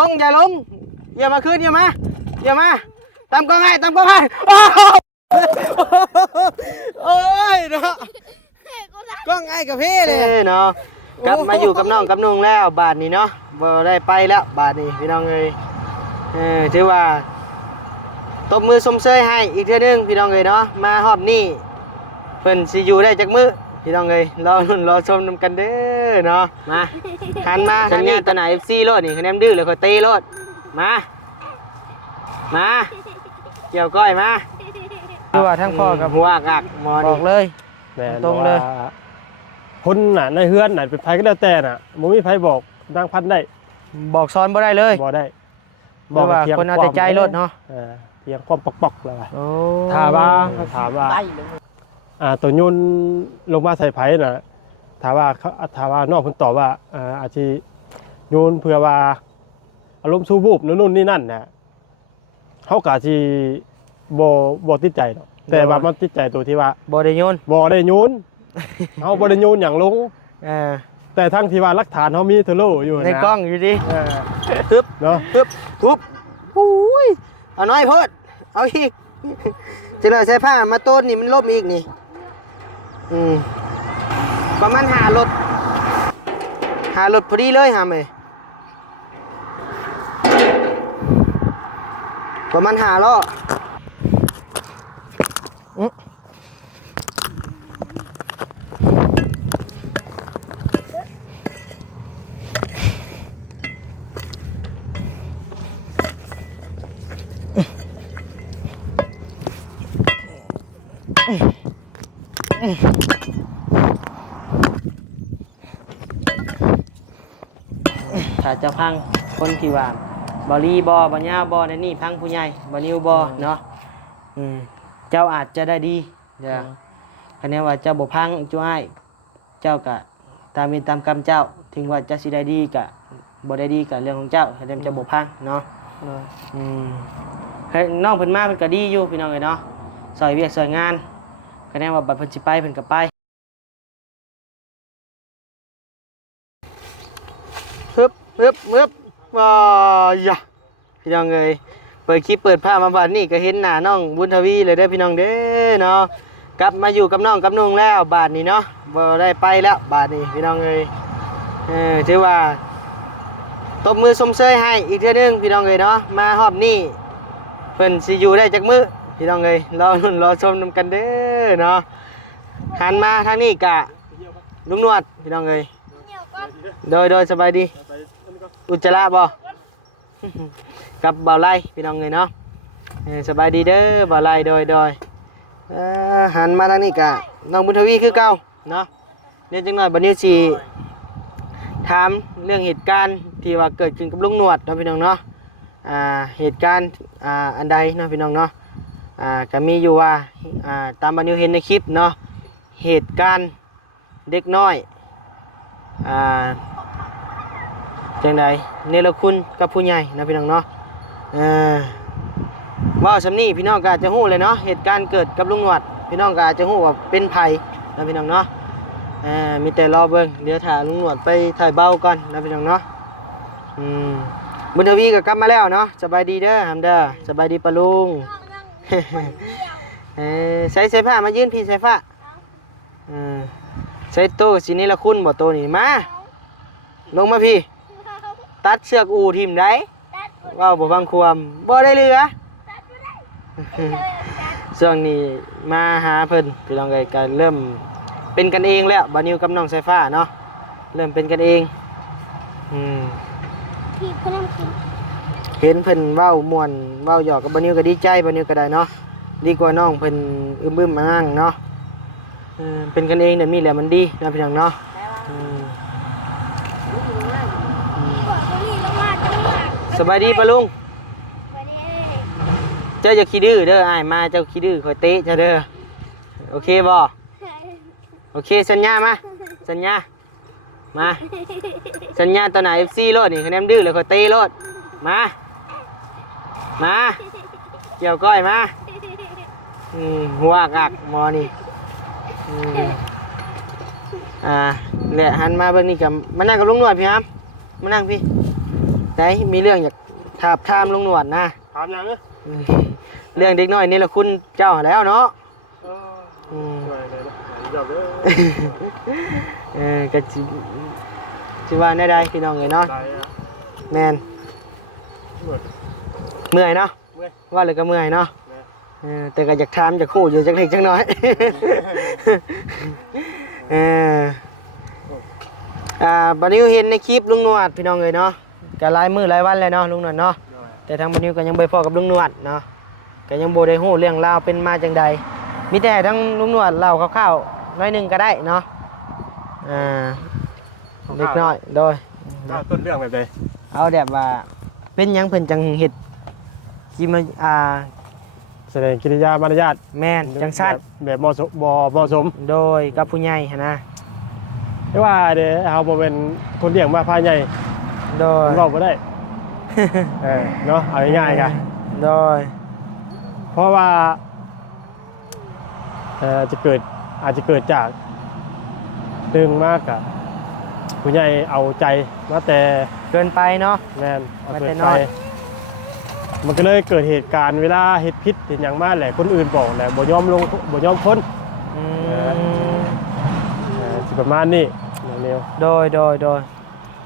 ลงอย่าลงอย่ามาขึ้นอย่ามาตามกองไงโอ้ยเนาะกองไงกับพี่เลยเนาะกลับมาอยู่กับน้องกับนุ่งแล้วบาทนี้เนาะบ่ได้ไปแล้วบาทนี้พี่น้องเอ้ยถือว่าตบมือชมเชยให้อีกเทื่อนึงพี่น้องเอ้ยเนาะมาฮอบนี่เพิ่นสิอยู่ได้จักมื้อพี่น้องเอ้ยรอลุ้นรอชมนำกันเด้อเนาะมาหันมาทางนี้ตัวไหน FC โลดนี่คะแนนดื้อเลยค่อยตีโลดมาเกี่ยวก้อยมาคือว่าทั้งพ่อกับหัวอักหมอบอกเลยตรงเลยคนน่ะในเฮือนน่ะเป็นไผก็แล้วแต่น่ะบ่มีไผบอกนางพันได้บอกซ้อนบ่ได้เลยบ่ได้บอกว่าคนเอาแต่ใจรถเนาะเพียงความปอกๆแล้วถามว่าตัวยุ่นลงมาใส่ไผน่ะถามว่าน้องเพิ่นตอบว่าอาจสิยุ่นเพื่อว่าอารมณ์สู้บูบนู่นนี่นั่นน่ะเฮาก็สิบ่ติดใจดอกแต่ว่ามันติดใจตัวที่ว่าบ่ได้ยุ่นเฮาบ่ได้ยุ่นหยังลงแต่ทั้งที่ว่าหลักฐานเฮามีเทโลอยู่นะในกล้องอยู่ดิตึ๊บเนาะตึ๊บปุ๊บอุ้ยเอาน้อยโพดเอาอีกจะเลยใช้ผ้ามาต้นนี่มันลบอีกนี่ประมาณหารถพอดีเลยหามเลยประมาณ5 ล้อถ้าจะพังคนที่ว่าบอลีบอบอญาบอในนี่พังผู้ใหญ่บอนิวบอเนาะเจ้าอาจจะได้ดีเดี๋ยวคะแนนว่าเจ้าบ่พังจ้วยเจ้ากะตามมีตามกรรมเจ้าถึงว่าจะสิได้ดีกะบ่ได้ดีกะเรื่องของเจ้าคะแนนจะบ่พังเนาะน้องเพิ่นมาเพิ่นก็ดีอยู่พี่น้องเอ้ยเนาะซอยเวียกซอยงานคะแนนว่าบัดเพิ่นสิไปเพิ่นก็ไปปึ๊บว้ายพี่น้องเอ้ยเปิดคลิปเปิดภาพมาบัดนี้ก็เห็นหน้าน้องบุญทวีเลยเด้อพี่น้องเด้อเนาะกลับมาอยู่กับน้องกับนุ่งแล้วบาทนี้เนาะบ่ได้ไปแล้วบาทนี้พี่น้องเอ้ยถือว่าตบมือชมเชยให้อีกเทื่อนึงพี่น้องเอ้ยเนาะมาฮอบนี่เพิ่นสิอยู่ได้จักมื้อพี่น้องเอ้ยรอลุ้นรอชมนำกันเด้อเนาะหันมาทางนี้กะลุงนวดพี่น้องเอ้ยโดยสบายดีอุจจาระบ่กับบ่าวไล่พี่น้องเอ้ยเนาะสบายดีเด้อบ่าวไล่โดยหันมาทางนี้กะน้องบุญทวีคือเก่าเนาะเดี๋ยวจังหน่อยบัดนี้สิถามเรื่องเหตุการณ์ที่ว่าเกิดขึ้นกับลุงนวดเนาะพี่น้องเนาะเหตุการณ์อันใดเนาะพี่น้องเนาะก็มีอยู่ว่าตามบันทึกเห็นในคลิปเนาะเหตุการณ์เด็กน้อยจังใดเนรคุณกับผู้ใหญ่นะพี่น้องเนาะว่าสำนี้พี่น้องก็จะฮู้เลยเนาะเหตุการณ์เกิดกับลุงนวดพี่น้องก็จะฮู้ว่าเป็นไผนะพี่น้องเนาะมีแต่รอเบิ่งเดี๋ยวถ่าลุงนวดไปถ่ายเบาก่อนนะพี่น้องเนาะบุญทวีก็กลับมาแล้วเนาะสบายดีเด้อหำเด้อสบายดีปะลุงใส่ผ้ามายืนพี่ใส่ผ้าใส่โตสินี่ละคุณบ่โตนี่มาลงมาพี่ตัดเชือกอูทิ่มได้ว้าวบ่บางความบ่ได้เรือช่วงนี้มาหาเพิ่นพี่น้องเอ้ยก็เริ่มเป็นกันเองแล้วบานิวกับน้องสายฟ้าเนาะเริ่มเป็นกันเองเห็นเพิ่นเว้าม่วนเว้าหยอกกับบานิวก็ดีใจบานิวก็ได้เนาะดีกว่าน้องเพิ่นอึมๆอ้างเนาะเป็นกันเองเดี๋ยวนี้แหละมันดีนะพี่น้องเนาะสบายดีปะลุงเจ้าจะขี้ดื้อเด้ออ้ายมาเจ้าขี้ดื้อคอยเตะเจ้าเด้อโอเคบ่โอเคสัญญามาสัญญามาสัญญาตัวไหน FC โลดนี่คะแนนดื้อเลยคอยเตะโลดมาเกี่ยวก้อยมาหัวอักหมอนี่เนี่ยหันมาเบิ่งนี่กับมานั่งกับลุงนวดพี่ครับมานั่งพี่ ไหนมีเรื่องอยากถามลุงหนวดนะ ถามยังเอ้ย เรื่องเด็กน้อยนี่ละคุณเจ้าแล้วเนาะ ช่วยเลยนะยอมเลย ก็สิว่าได้พี่น้องเอ้ยเนาะ ได้อะ แม่นเมื่อยเนาะ เมื่อย ว่าเลยก็เมื่อยเนาะ แม่ แต่ก็อยากถามอยากคู่อยู่จักเล็กจักน้อยเออบัดนี้เห็นในคลิปลุงหนวดพี่น้องเอ้ยเนาะก็หลายมื้อหลายวันแล้วเนาะลุงหนวดเนาะแต่ทางบัดนี้ก็ยังบ่พอกับลุงหนวดเนาะก็ยังบ่ได้ฮู้เรื่องราวเป็นมาจังใดมีแต่ทั้งลุงหนวดเล่าคร่าวๆน้อยหนึงก็ได้เนาะเล็กน้อยโดย ต้นเรื่องแบบใด เอาแบบว่าเป็นหยังเพิ่นจังเฮ็ดสิมาแสดงกิริยามารยาท แม่นจังซั่น แบบเหมาะสมบ่เหมาะสม โดยกับผู้ใหญ่หั่นนะ ไม่ว่าเด้เฮาบ่เป็นคนเลี้ยงมาพาใหญ่ โดย เว้าบ่ได้เนาะเอาง่ายๆกัน โดย เพราะว่าอาจจะเกิดจากเรื่องมากอะผู้ใหญ่เอาใจมาแต่ เกินไปเนาะ แม่นเอา มา เกิ แต่ น น้ ไป อย มันก็เลยเกิดเหตุการณ์เวลาเฮ็ดพิษเห็นอย่างมากแหละคนอื่นบอกแหละบ่ยอมคน อืม สิประมาณนี้อย่างเดียว โดย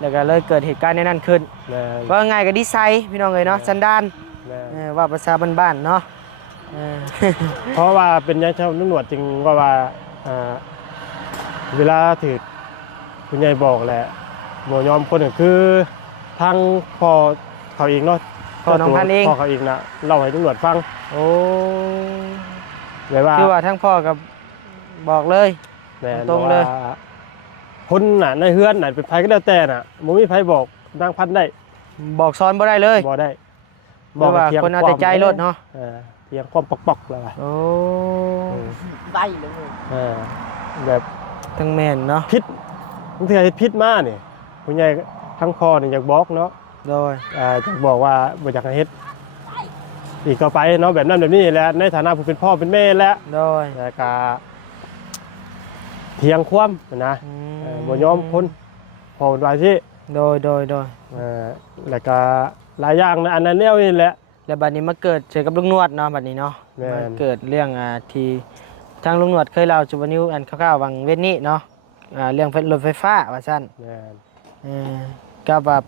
แล้วก็เลยเกิดเหตุการณ์ในนั้นขึ้น แม่น ว่าง่ายกับดีไซน์พี่น้องเอ้ยเนาะสันดาน แม่น ว่าภาษาบ้านๆเนาะ เพราะว่าเป็นยังเช่านุ่งหนวดจึงว่าเวลาถือคุณยายบอกแหละบ่ยอมคนก็คือทางพ่อเขาเองเนาะ พ่อน้องพันธุ์เอง พ่อเขาเองนะเล่าให้นุ่งหนวดฟัง โอ้ แบบว่า คือว่าทั้งพ่อกับบอกเลย แม่น ตรงเลย ว่าคนน่ะในเฮือนน่ะเป็นไผก็แล้วแต่น่ะบ่มีไผบอกนางพันธุ์ได้ บอกสอนบ่ได้เลย บ่ได้ บอกว่าคนเอาแต่ใจรถเนาะ เพียงความปอกๆแล้วว่า โอ้ ใบเลย แบบ ทั้งแม่นเนาะ พิษบางทีอาจจะพิษมากนี่คุณยายทั้งพ่อนี่อยากบอกเนาะ โดย อยากบอกว่าบ่อยากให้เฮ็ดอีกต่อไปเนาะแบบนั้นแบบนี้แหละในฐานะผู้เป็นพ่อเป็นแม่แล้ว โดย แล้วก็เถียงความนะบ่ยอมคนพอว่าสิ โดยแล้วก็หลายอย่างนะอันนั้นแนวนี่แหละ แล้วบัดนี้มาเกิดเจอกับลุงนวดเนาะบัดนี้เนาะ แม่น มาเกิดเรื่องที่ทางลุงนวดเคยเล่าจุบนิวอันคร่าวๆวังเว้นนี้เนาะเรื่องรถไฟฟ้าว่าซั่น แม่น ก็แบบ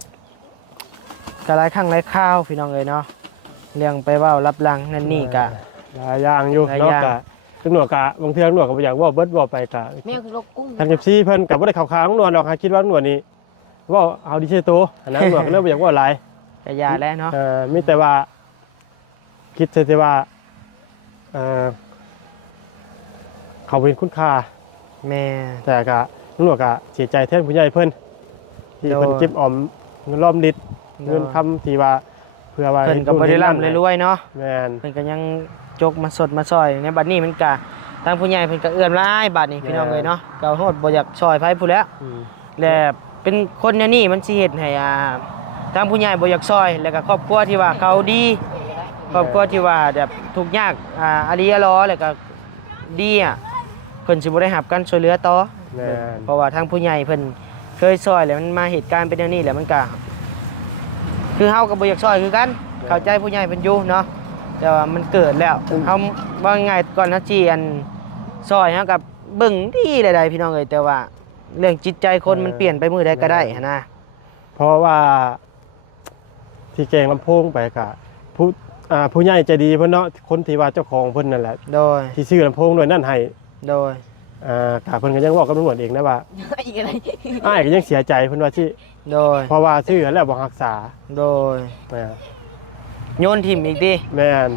ก็หลายครั้งหลายคราวพี่น้องเอ้ยเนาะเรื่องไปเว้ารับหลังนั่นนี่ก็ หลายอย่างอยู่ หลาย เนาะ อย่าง ก็ตำรวจก็บางเทื่อตำรวจก็บ่อยากเว้าเบิดเว้าไปก็ แม่คือโรคกุ้ง ทาง14เพิ่นก็บ่ได้เข้าข้างตำรวจหรอกหาคิดว่าตำรวจนี่เว้าเอาดิเชโตอันนั้นตำรวจก็เลยบ่อยากเว้าหลาย ก็ยาแล้วเนาะ มีแต่ว่าคิดแต่ว่าเขาเป็นคุณค่า แม่ แต่ก็ตำรวจก็เสียใจแทนผู้ใหญ่เพิ่นที่เพิ่น โดย เก็บออมเงินรอมริดเงินคำที่ว่าเพื่อว่า เพิ่นก็บ่ได้ร่ำรวยๆเนาะ แม่น เพิ่นก็ยังจกมาสดมาซอยในบัดนี้มันก็ทางผู้ใหญ่เพิ่นก็เอื้อมหลายบัดนี้พี่น้องเอ้ยเนาะก็โหดบ่อยากซอยไผผู้แล้ว อืม และเป็นคนแนวนี้มันสิเฮ็ดให้ทางผู้ใหญ่บ่อยากซอยแล้วก็ครอบครัวที่ว่าเขาดีครอบครัวที่ว่าแบบทุกข์ยากอาดีอรอแล้วก็ดีเพิ่นสิบ่ได้รับการช่วยเหลือต่อ แม่น เพราะว่าทางผู้ใหญ่เพิ่นเคยซอยแล้วมันมาเหตุการณ์เป็นแนวนี้แล้วมันก็คือเฮาก็บ่อยากซอยคือกันเข้าใจผู้ใหญ่เพิ่นอยู่เนาะแต่ว่ามันเกิดแล้วเฮาว่าง่ายก่อนนะจีอันซอยเฮากับเบิ่งดีใดๆพี่น้องเอ้ยแต่ว่าเรื่องจิตใจคนมันเปลี่ยนไปมื้อใดก็ได้หันนะ เพราะว่าที่แกงลำโพงไปก็ผู้ใหญ่ใจดีเพิ่นเนาะคนที่ว่าเจ้าของเพิ่นนั่นแหละ โดย ที่ซื้อลำโพงด้วยนั่นให้ โดย กะเพิ่นก็ยังบอกกับตำรวจเองนะว่า อีกอะไร อ้ายก็ยังเสียใจเพิ่นว่าที่ โดย เพราะว่าซื้อแล้วบ่รักษา โดย แม่น โยนทิ่มอีกดิ แม่น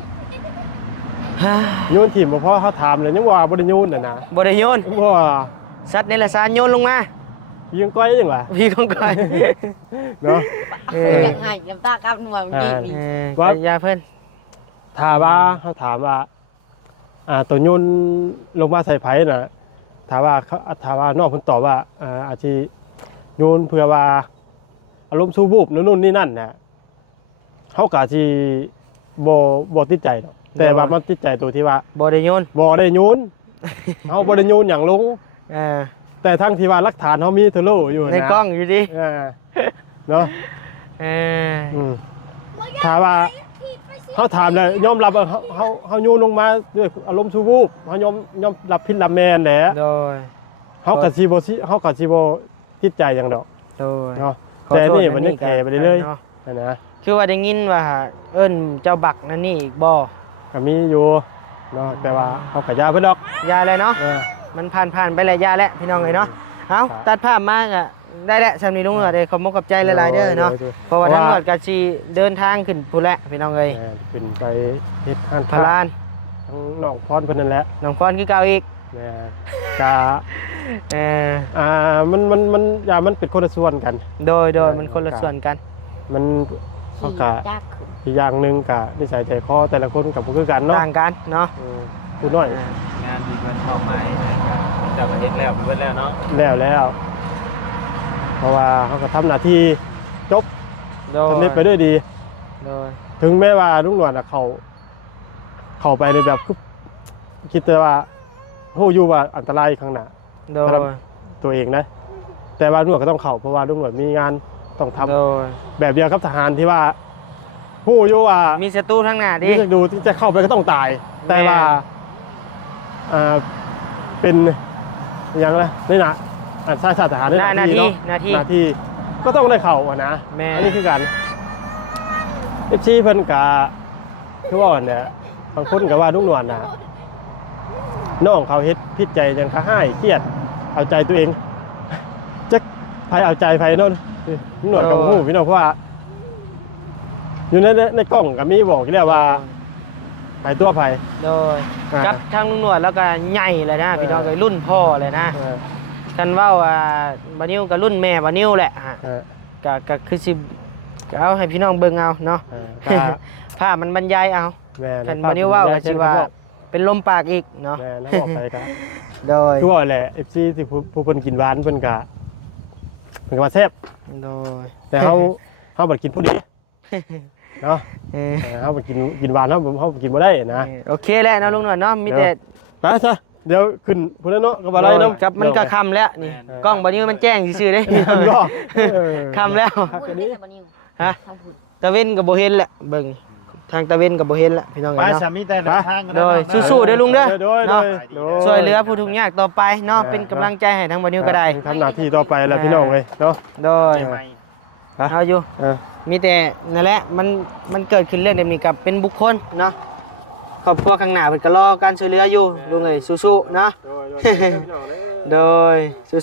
โยนถิ่มบ่พอเขาถามเลยยังว่าบ่ได้โยนน่ะนะ บ่ได้โยน ว่า สัตว์ในละสารโยนลงมา ยิงก้อยจังว่า พี่ของก่อย เนาะ ยังไงน้ำตากับหน่วยดีดี ก็ยาเพิ่น ถ้าว่าเขาถามว่าตัวโยนลงมาใส่ไผน่ะถามว่าน้องเพิ่นตอบว่าอาจสิโยนเพื่อว่าอารมณ์สู้บูบนู่นนี่นั่นน่ะเฮาก็อาจสิบ่ติดใจดอกแต่ว่ามันติดใจตัวที่ว่า บ่ได้โยน บ่ได้โยน เฮาบ่ได้โยนหยังลง เออ แต่ทั้งที่ว่าหลักฐานเฮามีเทโลอยู่นะ ในกล้องอยู่ดิ เนาะ ถามว่าเขาถามเลยยอมรับว่าเขาโยนลงมาด้วยอารมณ์ชั่ววูบเขายอมรับผิดรับแมนแหละ โดย เขากับซีโบติดใจอย่างดอก โดย เนาะแต่นี่มันนี่แข่ไปเรื่อย นาะ ๆนะ คือว่าได้ยินว่าเอิ้นเจ้าบักนั่นนี่อีกบ่ ก็มีอยู่เนาะแต่ว่าเขากับยาเพื่อดอก ยาเลยเนาะ เออ มันผ่านไปแล้วยาแล้วพี่น้องเอ้ยเนาะเอ้า ครับ ตัดภาพมาก็ได้แล้วสำนี้ลุงหนวดเอ้ยขอบคุณขอบใจหลายๆเด้อเนาะเพราะว่าทางหนวดก็สิเดินทางขึ้นพุ่นแหละพี่น้องเอ้ย เป็นไปเฮ็ดงาน พลาน ทั้งน้องพรเพิ่นนั่นแหละ น้องพรคือเก่าอีก แม่กะ เออ มันอย่ามันเป็นคนละส่วนกัน โดยมันคนละส่วนกัน มันเขากะ ยากขึ้น อีกอย่างหนึงกะนิสัยใจคอแต่ละคนกับบ่คือกันเนาะ ต่างกันเนาะ ผู้น้อย งานที่มันเข้ามาจะมาเฮ็ดแล้วเบิดแล้วเนาะ แล้วเพราะว่าเขาก็ทำหน้าที่จบ โดย สำเร็จไปด้วยดี โดย ถึงแม้ว่าลุงหนวดเข้าไปในแบบคือคิดแต่ว่าฮู้อยู่ว่าอันตรายข้างหน้า โดย สำหรับตัวเองนะแต่ว่าลุงหนวดก็ต้องเข้าเพราะว่าลุงหนวดมีงานต้องทำ โดย แบบเดียวกับทหารที่ว่าฮู้อยู่ว่า มีศัตรูทั้งหน้าดิ ที่จะดูที่จะเข้าไปก็ต้องตาย แต่ว่าเป็นอย่างไรนี่นะสายทหารใน หน้าที่ หน้าที่ก็ต้องได้เข้าอะนะ แม่ อันนี้คือการFC เพิ่นกะคือว่าเนี่ยบางคนก็ว่าลุงหนวดน่ะน้องเขาเฮ็ดผิดใจจังเขาให้เครียดเอาใจตัวเองจักไผเอาใจไผโน่นลุงหนวดก็บ่ฮู้พี่น้องเพราะว่าอยู่ในกล้องก็มีบอกอยู่แล้วว่าไผตัวไผ โดยกับทางลุงหนวดแล้วก็ใหญ่เลยนะพี่น้องเอ้ยรุ่นพ่อเลยนะกันว่าบานิวกับรุ่นแม่บานิวแหละฮะก็คือสิเอาให้พี่น้องเบิ่งเอาเนาะภาพมันบรรยายเอา แม่ คันบานิวว่าก็สิว่าเป็นลมปากอีกเนาะ แม่นะบอกไปก็ โดย คือว่าแหละ FC ที่ผู้เพิ่นกินหวานเพิ่นก็ว่าแซ่บ โดย แต่เฮาบ่กินผู้ดีเนาะ เออ เฮาบ่กินหวานเฮากินบ่ได้นะ โอเคแล้วเนาะลุงหนวดเนาะมีแต่ ไปซะเดี๋ยวขึ้นพุ่นเนาะก็บ่ได้เนาะ กับมันก็ค่ำแล้วนี่กล้องบานิวมันแจ้งซื่อๆเด้ ก็ ค่ำแล้ว พูดได้แต่บ่นิว ฮะ ทำพูด ตะเว้นกับโบเห็นแหละเบิ่งทางตะเว้นกับโบเห็นแหละพี่น้อง ไป เอ้ย สา เนาะ มีแต่เดินทาง โดยสู้ๆเด้อลุงเด้อ โดย เนาะ โดย ช่วยเหลือผู้ทุกข์ยากต่อไปเนาะเป็นกำลังใจให้ทางบานิวก็ได้ ทำหน้าที่ต่อไปแล้วพี่น้องเอ้ยเนาะ โดย ใหม่ เอาอยู่ เออ มีแต่นั่นแหละมันเกิดขึ้นเรื่องแบบนี้กับเป็นบุคคลเนาะครอบครัวข้างหน้าเพิ่นก็รอการช่วยเหลืออยู่ลุงเอ้ยสู้ๆเนาะโดย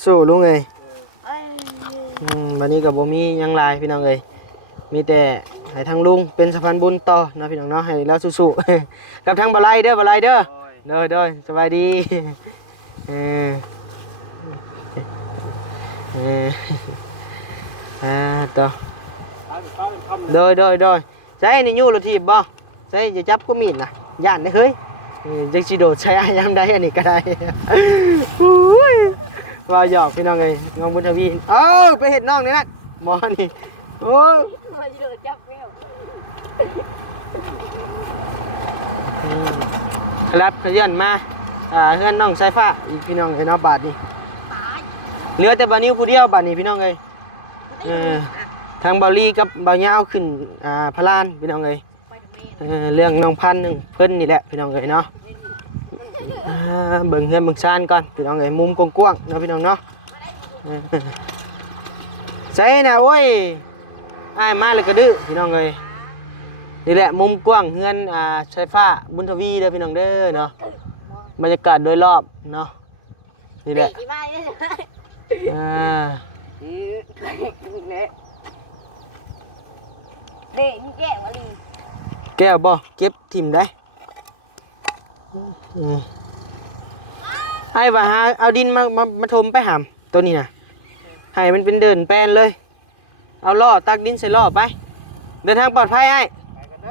สู้ๆลุงเอ้ยวันนี้ก็บ่มีหยังหลายพี่น้องเอ้ยมีแต่ให้ทางลุงเป็นสะพานบุญต่อเนาะพี่น้องเนาะให้แล้วสู้ๆ กับทางบ่ไลเด้อบ่ไลเด้อโดยสบายดีเออเออต่อโดยใช้นี่ยู่รถทีบบ่ใช้จะจับก็มีดนะย่านได้เฮ้ยจักสิโดดใช้อายามใดอันนี้ก็ได้ อุ้ยว่าหยอกพี่น้องเอ้ยน้องบุญทวีเอ้าไปเฮ็ดน้องนี่นั่นหมอนี่โอ้ย มาเจอจับแมว ครับขยันมาเฮือนน้องสายฟ้าอีกพี่น้องเอ้ยเนาะบาดนี้เหลือแต่บานิ้วผู้เดียวบาดนี้พี่น้องเอ้ยทางเบาลีกับเบาเหย้าขึ้นพลานพี่น้องเอ้ยเรื่องน้องพันธุ์นึงเพิ่นนี่แหละพี่น้องเอ้ยเนาะเบิ่งเฮือนเบิ่งซ่านก่อนพี่น้องเอ้ยมุมกว้างๆเนาะพี่น้องเนาะใส่น่ะโอ้ยอ้ายมาเลยก็ดื้อพี่น้องเอ้ยนี่แหละมุมกว้างเฮือนสายฟ้าบุญทวีเด้อพี่น้องเด้อเนาะบรรยากาศโดยรอบเนาะนี่แหละ ที่บ้านเนี่ย เด็กแก่วะลี แก้วบ่เก็บทิ่มได้ให้ว่าหาเอาดินมาถมไปหำตัวนี้น่ะให้มันเป็นเดินแปลนเลยเอาล่อตักดินใส่ล่อไปเดินทางปลอดภัยให้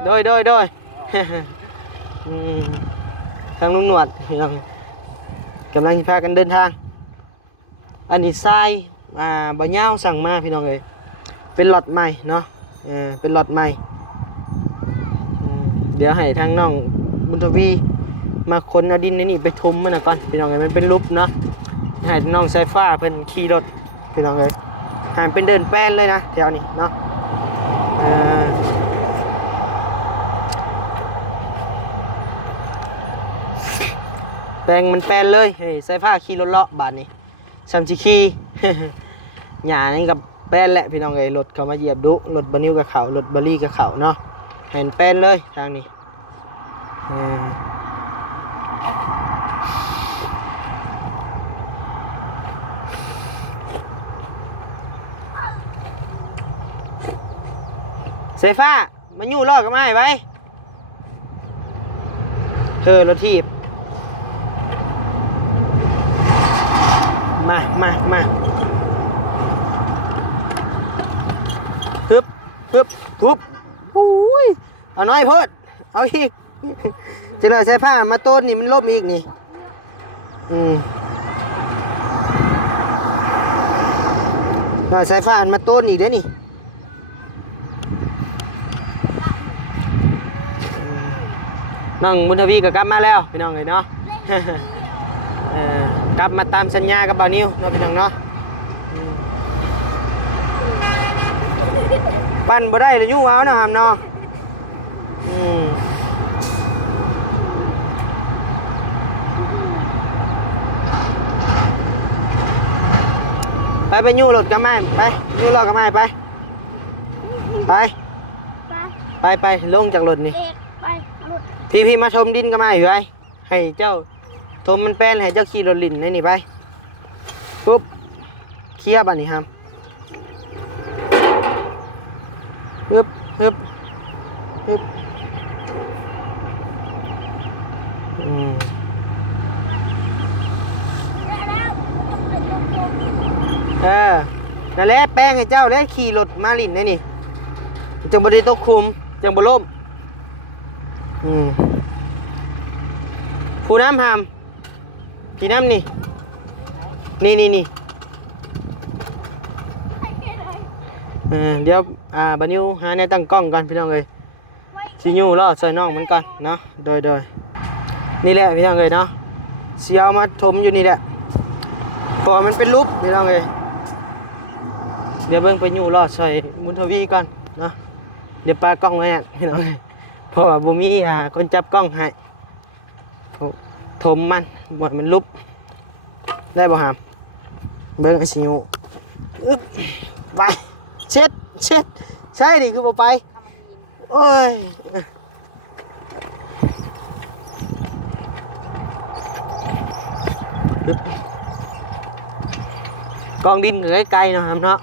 โดย ทางลุงหนวดพี่น้องกำลังพากันเดินทางอันนี้ทรายบ่ยาวสั่งมาพี่น้องเอ้ยเป็นหลอดใหม่เนาะเป็นหลอดใหม่เดี๋ยวให้ทางน้องบุญทวีมาขนเอาดินในนี่ไปทุมมันน่ะก่อนพี่น้องเอ้ยมันเป็นรูปเนาะให้น้องสายฟ้าเพิ่นขี่รถพี่น้องเอ้ยให้มันเป็นเดินแป้นเลยนะแถวนี้เนาะ แปลงมันแปลนเลยเฮ้ยใส่ผ้าขี่รถเลาะบาดนี้ซัมชิขี่ หญ้านี่กับแปลนแหละพี่น้องเอ้ยรถเขามาเหยียบดุรถบานิวกับเขารถบารี่กับเขาเนาะเห็นแปลนเลยทางนี้เสฟ้ามายู่ลอกกับไม้ไว้รถทีบมาฮึบปุ๊บอุ้ยเอาน้อยเพิ่นเอาอีกจะเลยใช้ผ้ามาต้นนี่มันลบอีกนี่เราใช้ผ้ามาต้นอีกเด้อนี่น้องบุญทวีก็กลับมาแล้วพี่น้องเลยเนาะ กลับมาตามสัญญากับบ่าวนิวเนาะพี่น้องเนาะปั้นบ่ได้เลยยู่เอาเนาะหามเนาะไปยู่รถกับไม้ไปยู่รถกับไม้ไปลงจากรถนี่พี่มาชมดินกับไม้อยู่ไอ้ให้เจ้าทมมันแป้นให้เจ้าขี่รถลิ่นในนี่ไปปุ๊บเคลียร์บ้านนี่ครับฮึบนั่นแหละแป้งให้เจ้าแล้วขี่รถมาลิ่นในนี่จังบริโตคุมจังบล่มผู้น้ำหามกี่น้ำนี่เดี๋ยวบานิวหาในตั้งกล้องก่อนพี่น้องเลยชิญูรอใส่น้องมันก่อนเนาะโดยนี่แหละพี่น้องเลยเนาะเสียวมาถมอยู่นี่แหละพอมันเป็นรูปพี่น้องเลยเดี๋ยวเบิ่งไปญูรอใส่มุนทวีก่อนเนาะเดี๋ยวปากล้องไว้เนี่ยพี่น้องเลยเพราะว่าบ่มีคนจับกล้องให้ถมมันบ่ให้มันลุบได้บ่หามเบิ่งไอ้สิญูไปเช็ดใช่ดิคือบ่ไปโอ้ยกองดินอยู่ใกล้ๆเนาะครับเนาะ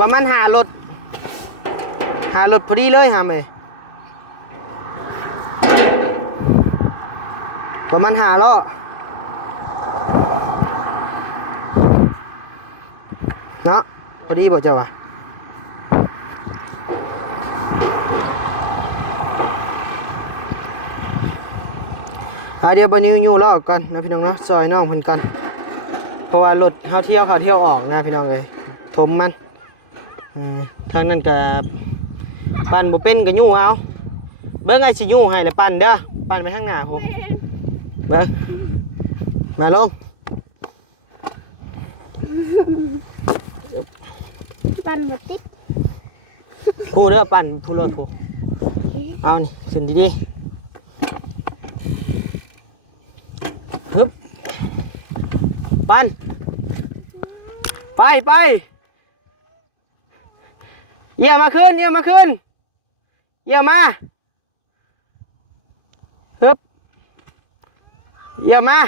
ประมาณหารถพอดีเลยหามเลยประมาณ5 ล้อเนาะพอดีบ่เจ้าวะเดี๋ยวบานิวยู่ล้อก่อนนะพี่น้องเนาะซอยน้องเพิ่นก่อนเพราะว่ารถเขาเที่ยวออกนะพี่น้องเลยถมมันทางนั้นก็ปั่นบ่เป็นก็ยู่เอาเบิ่งไอ้สิยู่ให้แล้วปั่นเด้อปั่นไปข้างหน้าผมเบิ่งมาลงปั่นบ่ติดผู้เด้อปั่นผู้รถผู้เอานี่ขึ้นดีๆฮึบปั่นไปเยี่ยมมาขึ้นฮึบเยี่ยมมา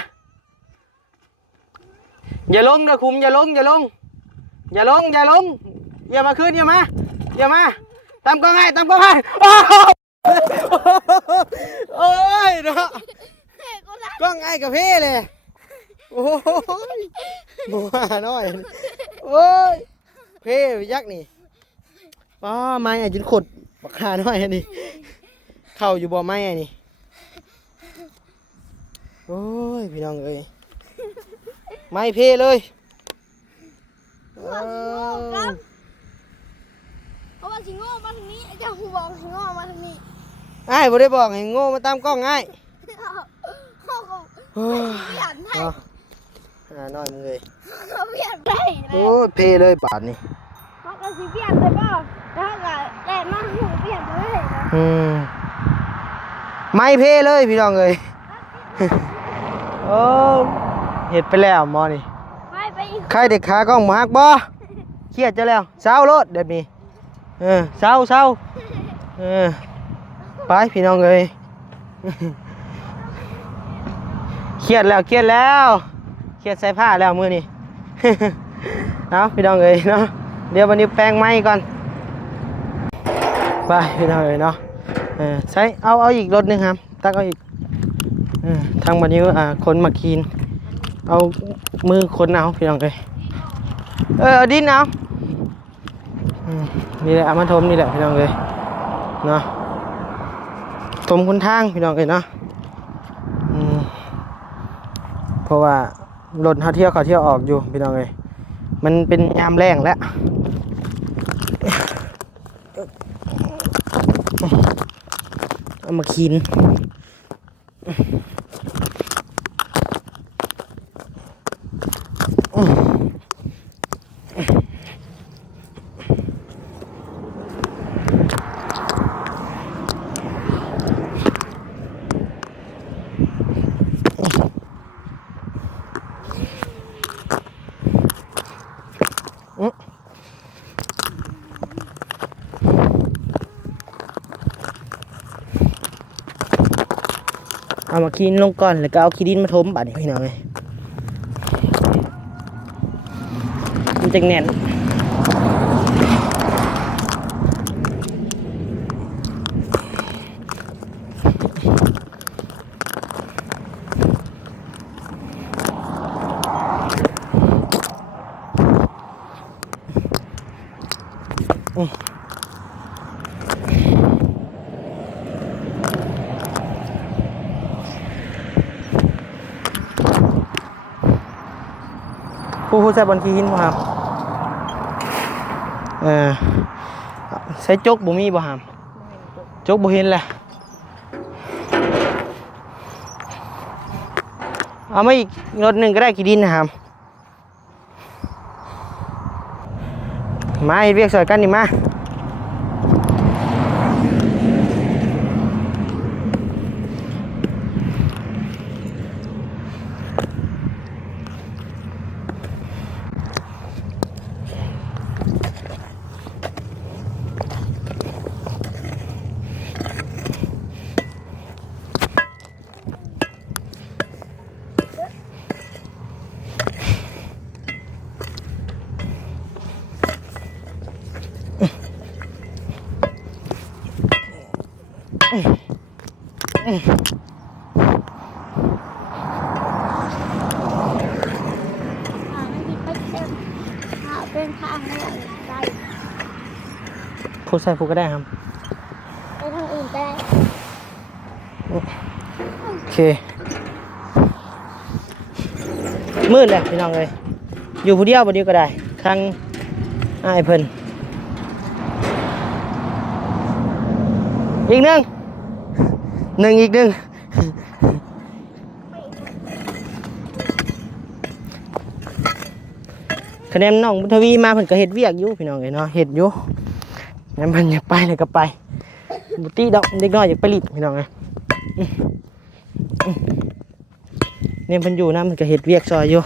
อย่าลงนะคุมอย่าลงเยี่ยมมาขึ้นเยี่ยมมาตามกล้องให้โอ้ยเนาะกล้องไอ้กับพี่เลยโอ้ยบัวน้อยโอ้ยเพ่ยักษ์นี่ป้าไม้ไอ้จุดขดบักขาน้อยนี่เข้าอยู่บ่อไม้ไอ้นี่โอ้ยพี่น้องเอ้ยไม้เพ่เลยเอาว่าสิโง่มาทางนี้เจ้าหูบอกสิโง่มาทางนี้ ไอ้บ่ได้บอกให้โง่มาตามกล้องไอ้โอ้ยน้อยมึงเลย เขาเปลี่ยนได้เลย โอ้ยเพ่เลยป่านนี้ เขาก็สิเปลี่ยนแต่ก็แล้วก็แต่มาหูเปลี่ยนเลยนะ ไม่เพ่เลยพี่น้องเอ้ย เ โอ้เห็ดไปแล้วหมอนี่ ไปอีก ใครเด็กขากล้องมาฮักบ่เครียดจะแล้วเศร้าโลดเดี๋ยวนี้เศร้าไปพี่น้องเอ้ยเครียดแล้วเครียดใส่ผ้าแล้วมื้อนี้ เอาพี่น้องเอ้ยเนาะเดี๋ยววันนี้แปลงไม้ก่อนไปพี่น้องเอ้ยเนาะใช้เอาอีกรถหนึงครับตักเอาอีกทางวันนี้คนมาคีนเอามือคนเอาพี่น้องเอ้ยเอาดินเอานี่แหละเอามาทมนี่แหละพี่น้องเอ้ยเนาะทมคนทางพี่น้องเอ้ยเนาะเพราะว่ารถเขาเที่ยวออกอยู่พี่น้องเอ้ยมันเป็นยามแรงแล้วเอามาคีนเอามาคีนลงก่อนแล้วก็เอาขี้ดินมาทมบัดนี้พี่น้องเอ้ยมันจะแน่นผู้ใส่บอลขี้หินบ่ครับใส่จกบ่มีบ่ครับจกบ่เห็นแหละเอามาอีกรถหนึ่งก็ได้ขี้ดินนะครับมาเรียกสอยกันนี่มาเป็นทางให้ไป ผู้ใส่ผู้ก็ได้ครับ ไปทางอื่นได้ โอเคมืดเลยพี่น้องเลยอยู่ผู้เดียวก็ได้ครั้งอ้ายเพิ่นอีกหนึ่งอีกหนึ่งคะแนนน้องบุญทวีมาเพิ่นก็เฮ็ดเวียกอยู่พี่น้องเอ้ยเนาะเฮ็ดอยู่งั้นเพิ่นอยากไปเลยก็ไปบ่ติดอกเด็กน้อยอยากไปลิดพี่น้องเอ้ยเนี่ยเพิ่นอยู่นำเพิ่นก็เฮ็ดเวียกซอยอยู่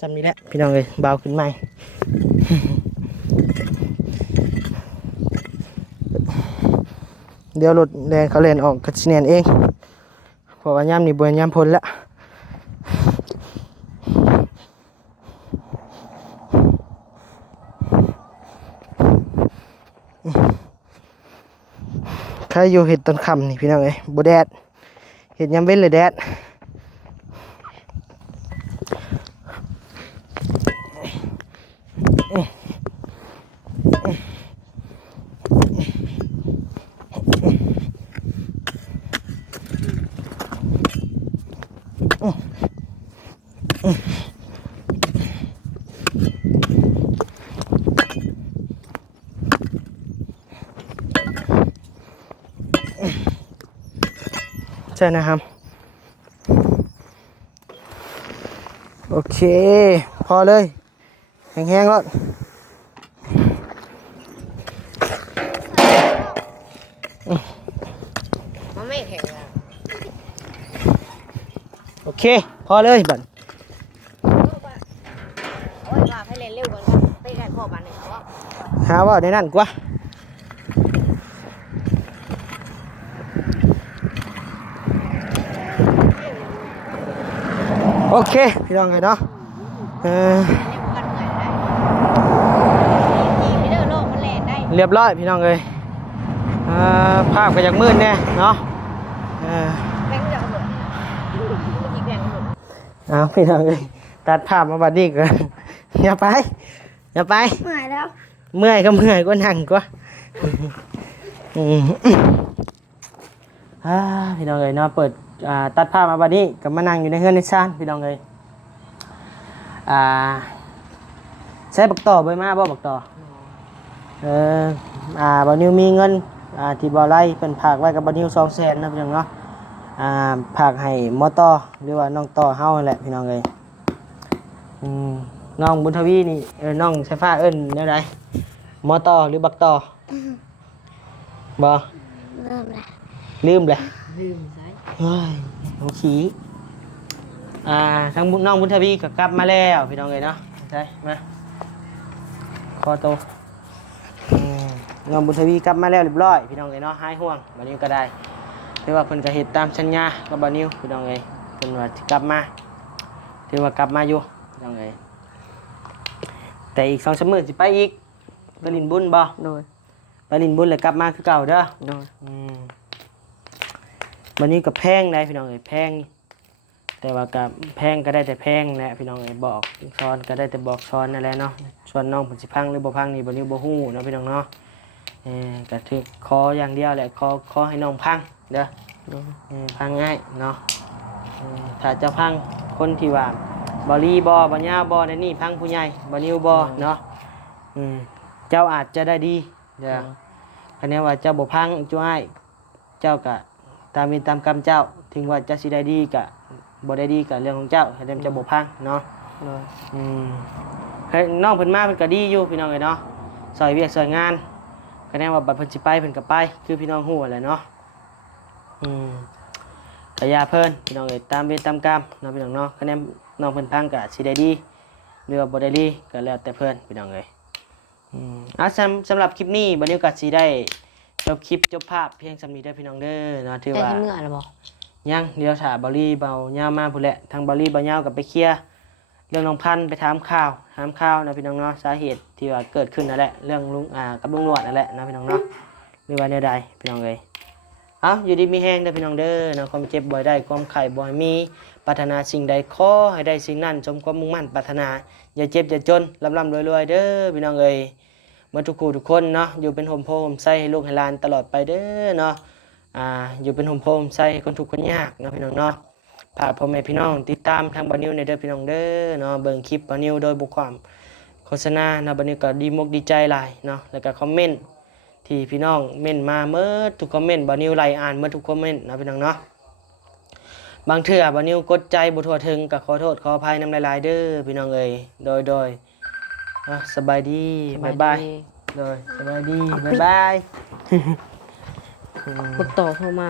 ซ้ำนี้แหละพี่น้องเอ้ยเบาขึ้นใหม่เดี๋ยวรถแดงเขาเล่นออกกับสิแนนเองเพราะว่ายามนี้บ่ยามพ้นแล้วใครอยู่เห็ดต้นคำนี่พี่น้องเอ้ยบ่แดดเห็ดยามเว้นเลยแดดใช่นะครับโอเคพอเลยแห้งๆแล้วมันไม่แข็ง เคพอเลยบัด โอ้ยว่าให้เล่นเร็วกว่ากันไปไก่พ่อบ้านหนึ่งเขาว่า หาว่าในนั้นกว่าโอเคพี่น้องไงเนาะเล่นกันเหนื่อยได้ขี่ไปเด้อโลกมันแล่นได้ เรียบร้อยพี่น้องเลยภาพก็อยากมืดแน่เนาะ แบงค์จะกระโดดขี่แบงค์กระโดด เอาพี่น้องเลยตัดภาพมาบัดนี้กันอย่าไปอย่าไป หายแล้ว เมื่อยก็เมื่อยก็นั่งก็พี่น้องเลยเนาะเปิดตัดภาพมาบัดนี้ก็มานั่งอยู่ในเฮือนในซ่านพี่น้องเลยใช้บักต่อใบมาบ่บักต่อบอนิวมีเงินที่บ่อไร่เป็นผากไว้กับบอนิว200,000นะพี่น้องเนาะผากให้มอต่อหรือว่าน้องต่อเฮานั่นแหละพี่น้องเลยน้องบุญทวีนี่น้องไฟฟ้าเอิ้นแนวใดมอต่อหรือบักต่อบ่ เริ่มแล้ว ลืมเลย ลืมใช่ เฮ้ยน้องขี้ทั้งน้องบุญทวีก็กลับมาแล้วพี่น้องเลยเนาะใช่มาคอโตน้องบุญทวีกลับมาแล้วเรียบร้อยพี่น้องเลยเนาะหายห่วงบัดนี้ก็ได้ถือว่าเพิ่นก็เฮ็ดตามสัญญากับบ่าวนิวพี่น้องเลยเพิ่นว่าสิกลับมาถือว่ากลับมาอยู่พี่น้องเลยแต่อีก2-3 มื้อสิไปอีกไปลินบุญบ่โดยไปลินบุญแล้วกลับมาคือเก่าเด้อโดยวันนี้ก็แพงได้พี่น้องเอ้ยแพงแต่ว่าก็แพงก็ได้แต่แพงแหละพี่น้องเอ้ยบอกซ้อนก็ได้แต่บอกซ้อนนั่นแหละเนาะส่วนน้องเพิ่นสิพังหรือบ่พังนี่บ่นี้บ่ฮู้เนาะพี่น้องเนาะก็ถือขออย่างเดียวแหละขอให้น้องพังเด้อพังง่ายเนาะถ้าจะพังคนที่ว่าบ่รีบ่ยาวบ่นั่นนี่พังผู้ใหญ่บ่นิ้วบ่เนาะเจ้าอาจจะได้ดีเด้อคะแนนว่าเจ้าบ่พังจ้วยเจ้าก็ตามมีตามกรรมเจ้าถึงว่าจะสิได้ดีกะบ่ได้ดีกะเรื่องของเจ้าให้เต็มจะบ่พังเนาะให้น้องเพิ่นมาเพิ่นก็ดีอยู่พี่น้องเอ้ยเนาะซอยเวียกซอยงานคะแนนว่าบัดเพิ่นสิไปเพิ่นก็ไปคือพี่น้องฮู้แหละเนาะก็อย่าเพิ่นพี่น้องเอ้ยตามเวรตามกรรมเนาะพี่น้องเนาะคะแนนน้องเพิ่นพังก็สิได้ดีหรือว่าบ่ได้ดีก็แล้วแต่เพิ่นพี่น้องเอ้ยสำหรับคลิปนี้บัดนี้ก็สิได้จบคลิปจบภาพเพียงสำนี้ได้พี่น้องเด้อเนาะถือว่า เมื่อไรบอก ยังเดี๋ยวถ้าบอลลี่เบาเงามาพุ่นแหละทางบอลลี่เบาเงากับไปเคลียร์เรื่องน้องพันธุ์ไปถามข่าวนะพี่น้องเนาะสาเหตุที่ว่าเกิดขึ้นนั่นแหละเรื่องลุงกับลุงหนวดนั่นแหละนะพี่น้องเนาะหรือว่าแนวใดพี่น้องเลยอยู่ดีมีแห้งได้พี่น้องเด้อนะความเจ็บบ่อยได้ความไข่บ่อยมีปรารถนาสิ่งใดขอให้ได้สิ่งนั้นสมความมุ่งมั่นปรารถนาอย่าเจ็บอย่าจนร่ำรวยเด้อพี่น้องเอ้ยเมื่อทุกคู่ทุกคนเนาะอยู่เป็นห่มโพห่มไส้ให้ลูกให้หลานตลอดไปเด้อเนาะอยู่เป็นห่มโพมใส่คนทุกข์คนยากเนาะพี่น้องเนาะฝากพ่อแม่พี่น้องติดตามทางบานิวในเด้อพี่น้องเด้อเนาะเบิ่งคลิปบานิวโดยบุคความโฆษณาเนาะบานิวก็ดีมกดีใจหลายเนาะแล้วก็คอมเมนต์ที่พี่น้องเม่นมาเมื่อทุกคอมเมนต์บานิวไล่อ่านเมื่อทุกคอมเมนต์นะพี่น้องเนาะบางเทื่อบานิวกดใจบ่ทั่วถึงก็ขอโทษขออภัยนำหลายๆเด้อพี่น้องเอ้ยโดยสบายดีบ๊ายบายโดยสบายดีบ๊ายบาย บักต่อเข้ามา